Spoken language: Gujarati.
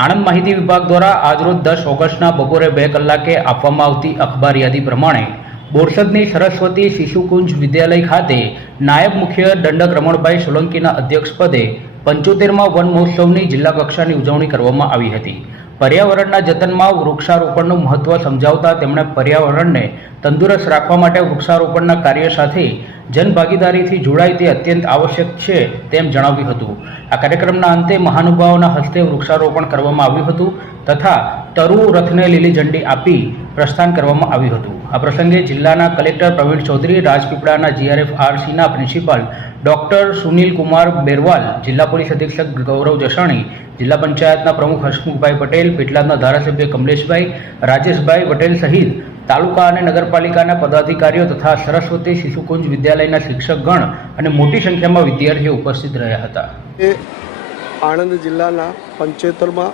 આણંદ માહિતી વિભાગ દ્વારા આજરોજ 10 ઓગસ્ટના બપોરે 2 કલાકે આપવામાં આવતી અખબાર યાદી પ્રમાણે બોરસદની સરસ્વતી શિશુકુંજ વિદ્યાલય ખાતે નાયબ મુખ્ય દંડક રમણભાઈ સોલંકીના અધ્યક્ષપદે 75મા વન મહોત્સવની જિલ્લા કક્ષાની ઉજવણી કરવામાં આવી હતી। પર્યાવરણના જતનમાં વૃક્ષારોપણનું મહત્વ સમજાવતા તેમણે પર્યાવરણને તંદુરસ્ત રાખવા માટે વૃક્ષારોપણના કાર્ય સાથે જનભાગીદારીથી જોડાય તે અત્યંત આવશ્યક છે તેમ જણાવ્યું હતું। આ કાર્યક્રમના અંતે મહાનુભાવોના હસ્તે વૃક્ષારોપણ કરવામાં આવ્યું હતું તથા તરુ રથને લીલી ઝંડી આપી પ્રસ્થાન કરવામાં આવ્યું હતું। આ પ્રસંગે જિલ્લાના કલેક્ટર પ્રવીણ ચૌધરી, રાજપીપળાના GRFRCના પ્રિન્સિપાલ ડોક્ટર સુનિલ કુમાર બેરવાલ, જિલ્લા પોલીસ અધિક્ષક ગૌરવ જસાણી, જિલ્લા પંચાયતના પ્રમુખ હસમુખભાઈ પટેલ, પેટલાદના ધારાસભ્ય કમલેશભાઈ, રાજેશભાઈ પટેલ સહિત તાલુકા અને નગરપાલિકાના પદાધિકારીઓ તથા સરસ્વતી શિશુકુંજ વિદ્યાલયના શિક્ષકગણ અને મોટી સંખ્યામાં વિદ્યાર્થીઓ ઉપસ્થિત રહ્યા હતા। આણંદ જિલ્લાના 75મા